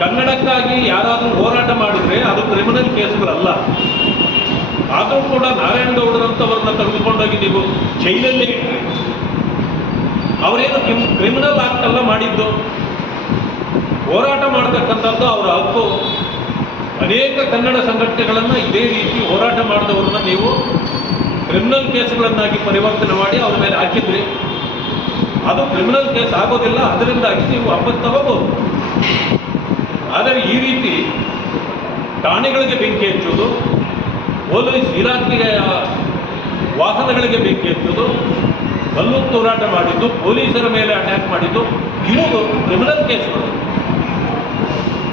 ಕನ್ನಡಕ್ಕಾಗಿ ಯಾರಾದರೂ ಹೋರಾಟ ಮಾಡಿದರೆ ಅದು ಕ್ರಿಮಿನಲ್ ಕೇಸ್ಗಳಲ್ಲ. ಆದರೂ ಕೂಡ ನಾರಾಯಣಗೌಡರಂಥವ್ರನ್ನ ತೆಗೆದುಕೊಂಡೋಗಿ ನೀವು ಜೈಲಲ್ಲಿ ಇಟ್ಟರೆ ಅವರೇನು ಕ್ರಿಮಿನಲ್ ಆಕ್ಟ್ ಅಲ್ಲ ಮಾಡಿದ್ದು, ಹೋರಾಟ ಮಾಡ್ತಕ್ಕಂಥದ್ದು ಅವರ ಹಕ್ಕು. ಅನೇಕ ಕನ್ನಡ ಸಂಘಟನೆಗಳನ್ನು ಇದೇ ರೀತಿ ಹೋರಾಟ ಮಾಡಿದವ್ರನ್ನ ನೀವು ಕ್ರಿಮಿನಲ್ ಕೇಸ್ಗಳನ್ನಾಗಿ ಪರಿವರ್ತನೆ ಮಾಡಿ ಅವ್ರ ಮೇಲೆ ಹಾಕಿದ್ರಿ. ಅದು ಕ್ರಿಮಿನಲ್ ಕೇಸ್ ಆಗೋದಿಲ್ಲ, ಅದರಿಂದಾಗಿ ನೀವು ವಾಪಸ್ ತಗೋಬಹುದು. ಆದರೆ ಈ ರೀತಿ ಠಾಣೆಗಳಿಗೆ ಬೆಂಕಿ ಹಚ್ಚೋದು, ಪೊಲೀಸ್ ಇಲಾಖೆಯ ವಾಹನಗಳಿಗೆ ಬೆಂಕಿ ಹಚ್ಚೋದು, ಕಲ್ಲು ತೂರಾಟ ಮಾಡಿದ್ದು, ಪೊಲೀಸರ ಮೇಲೆ ಅಟ್ಯಾಕ್ ಮಾಡಿದ್ದು, ಇವು ಕ್ರಿಮಿನಲ್ ಕೇಸ್ಗಳು.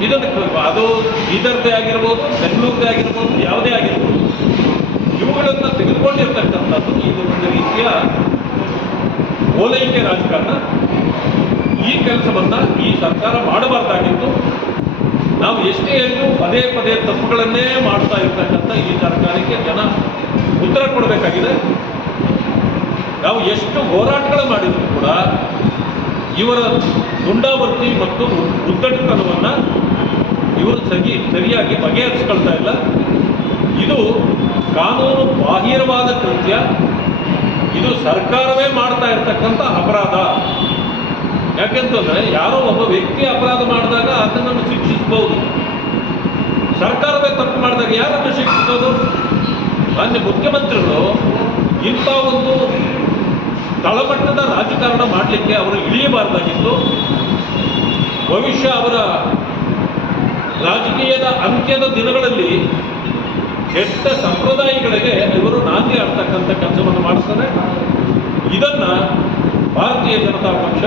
ಇದನ್ನು ಅದು ಬೀದರ್ದೇ ಆಗಿರ್ಬೋದು, ಬೆಂಗಳೂರದೇ ಆಗಿರ್ಬೋದು, ಯಾವುದೇ ಆಗಿರ್ಬೋದು, ಇವುಗಳನ್ನು ತೆಗೆದುಕೊಂಡಿರ್ತಕ್ಕಂಥದ್ದು ಇದು ಒಂದು ರೀತಿಯ ಓಲೈಕೆ ರಾಜಕಾರಣ. ಈ ಕೆಲಸವನ್ನು ಈ ಸರ್ಕಾರ ಮಾಡಬಾರ್ದಾಗಿತ್ತು. ನಾವು ಎಷ್ಟೇ ಹೇಳಿದ್ರು ಪದೇ ಪದೇ ತಪ್ಪುಗಳನ್ನೇ ಮಾಡ್ತಾ ಇರ್ತಕ್ಕಂಥ ಈ ಸರ್ಕಾರಕ್ಕೆ ಜನ ಉತ್ತರ ಕೊಡಬೇಕಾಗಿದೆ. ನಾವು ಎಷ್ಟು ಹೋರಾಟಗಳು ಮಾಡಿದ್ರು ಕೂಡ ಇವರ ದುಂಡಾವರ್ತಿ ಮತ್ತು ಉದ್ದಟತನವನ್ನು ಇವರು ಸರಿಯಾಗಿ ಬಗೆಹರಿಸ್ಕೊಳ್ತಾ ಇಲ್ಲ. ಇದು ಕಾನೂನು ಬಾಹಿರವಾದ ಕೃತ್ಯ. ಇದು ಸರ್ಕಾರವೇ ಮಾಡ್ತಾ ಇರ್ತಕ್ಕಂಥ ಅಪರಾಧ. ಯಾಕೆಂತಂದರೆ ಯಾರೋ ಒಬ್ಬ ವ್ಯಕ್ತಿ ಅಪರಾಧ ಮಾಡಿದಾಗ ಅದನ್ನು ಶಿಕ್ಷಿಸಬಹುದು, ಸರ್ಕಾರವೇ ತಪ್ಪು ಮಾಡಿದಾಗ ಯಾರನ್ನು ಶಿಕ್ಷಿಸೋದು? ಮಾನ್ಯ ಮುಖ್ಯಮಂತ್ರಿಗಳು ಇಂಥ ಒಂದು ತಳಮಟ್ಟದ ರಾಜಕಾರಣ ಮಾಡಲಿಕ್ಕೆ ಅವರು ಇಳಿಯಬಾರ್ದಾಗಿತ್ತು. ಭವಿಷ್ಯ ಅವರ ರಾಜಕೀಯದ ಅಂತ್ಯದ ದಿನಗಳಲ್ಲಿ ಕೆಟ್ಟ ಸಂಪ್ರದಾಯಗಳಿಗೆ ಇವರು ನಾಂದಿ ಆಗ್ತಕ್ಕಂಥ ಕೆಲಸವನ್ನು ಮಾಡಿಸ್ತಾರೆ. ಇದನ್ನು ಭಾರತೀಯ ಜನತಾ ಪಕ್ಷ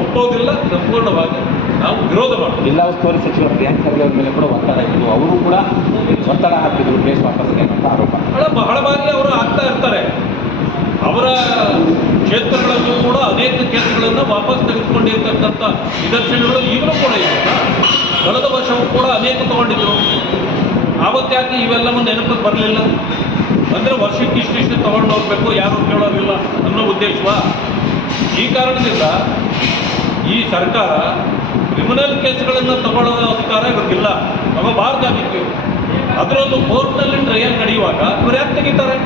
ಒಪ್ಪೋದಿಲ್ಲ, ಸಂಪೂರ್ಣವಾಗಿ ನಾವು ವಿರೋಧ ಮಾಡ್ತೀವಿ. ಜಿಲ್ಲಾ ಉಸ್ತುವಾರಿ ಸಚಿವ ಪ್ರಿಯಾಂಕ್ ಖರ್ಗೆ ಅವರ ಮೇಲೆ ಕೂಡ ಒತ್ತಡ ಇತ್ತು, ಅವರು ಕೂಡ ಒತ್ತಡ ಹಾಕಿದ್ರು ಕೇಸ್ ವಾಪಸ್ಗೆ ಅಂತ ಆರೋಪ. ಬಹಳ ಬಾರಿ ಅವರು ಆಗ್ತಾ ಇರ್ತಾರೆ. ಅವರ ಕ್ಷೇತ್ರಗಳಲ್ಲೂ ಕೂಡ ಅನೇಕ ಕೇಸ್ಗಳನ್ನು ವಾಪಸ್ ತೆಗೆದುಕೊಂಡಿರ್ತಕ್ಕಂಥ ನಿದರ್ಶನಗಳು ಈಗಲೂ ಕೂಡ ಇದೆ. ಕಳೆದ ವರ್ಷವೂ ಕೂಡ ಅನೇಕ ತಗೊಂಡಿದ್ರು. ಆವತ್ತಾಕೆ ಇವೆಲ್ಲವನ್ನು ನೆನಪಿಗೆ ಬರಲಿಲ್ಲ ಅಂದರೆ ವರ್ಷಕ್ಕೆ ಇಷ್ಟಿಷ್ಟು ತಗೊಂಡು ಹೋಗ್ಬೇಕು, ಯಾರು ಕೇಳೋದಿಲ್ಲ ಅನ್ನೋ ಉದ್ದೇಶವಾ? ಈ ಕಾರಣದಿಂದ ಈ ಸರ್ಕಾರ ಕ್ರಿಮಿನಲ್ ಕೇಸ್ಗಳನ್ನು ತಗೊಳ್ಳೋ ಅಧಿಕಾರ ಇವ್ರಿಗಿಲ್ಲ, ತಗೋಬಾರ್ದಾಗಿತ್ತು. ಅದರಲ್ಲೂ ಕೋರ್ಟ್ನಲ್ಲಿ ಟ್ರಯಲ್ ನಡೆಯುವಾಗ ಇವರು ಯಾಕೆ ತೆಗಿತಾರೆ?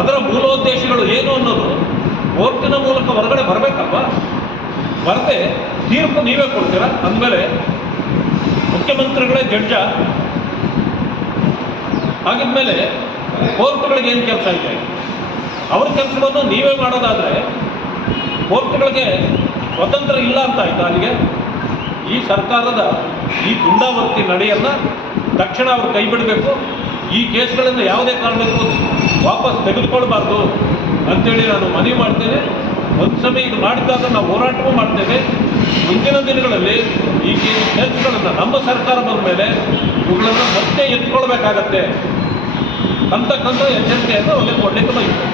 ಅದರ ಮೂಲೋದ್ದೇಶಗಳು ಏನು ಅನ್ನೋದು ಕೋರ್ಟಿನ ಮೂಲಕ ಹೊರಗಡೆ ಬರಬೇಕಲ್ವ? ಬರದೆ ತೀರ್ಪು ನೀವೇ ಕೊಡ್ತೀರಾ ಅಂದಮೇಲೆ ಮುಖ್ಯಮಂತ್ರಿಗಳೇ ಜಡ್ಜ ಆಗಿದ್ಮೇಲೆ ಕೋರ್ಟ್ಗಳಿಗೆ ಏನು ಕೆಲಸ ಇದೆ? ಅವ್ರ ಕೆಲಸವನ್ನು ನೀವೇ ಮಾಡೋದಾದರೆ ಕೋರ್ಟ್ಗಳಿಗೆ ಸ್ವತಂತ್ರ ಇಲ್ಲ ಅಂತ ಆಯ್ತು. ಅಲ್ಲಿಗೆ ಈ ಸರ್ಕಾರದ ಈ ದುಂಡಾವರ್ತಿ ನಡೆಯನ್ನು ತಕ್ಷಣ ಅವರು ಕೈ ಬಿಡಬೇಕು. ಈ ಕೇಸ್ಗಳನ್ನು ಯಾವುದೇ ಕಾರಣಕ್ಕೂ ವಾಪಸ್ ತೆಗೆದುಕೊಳ್ಬಾರ್ದು ಅಂಥೇಳಿ ನಾನು ಮನವಿ ಮಾಡ್ತೇನೆ. ಒಂದು ಸಮಯ ಇದು ಮಾಡಿದಾಗ ನಾವು ಹೋರಾಟವೂ ಮಾಡ್ತೇವೆ. ಮುಂದಿನ ದಿನಗಳಲ್ಲಿ ಈ ಕೇಸ್ಗಳನ್ನು ನಮ್ಮ ಸರ್ಕಾರ ಬಂದ ಮೇಲೆ ಇವುಗಳನ್ನು ಮತ್ತೆ ಎತ್ಕೊಳ್ಬೇಕಾಗತ್ತೆ ಅಂತಕ್ಕಂಥ ಎಚ್ಚರಿಕೆಯನ್ನು ಅವರಿಗೆ ಕೊಡಲಿಕ್ಕೆ ಬಯಸ್ತೇನೆ.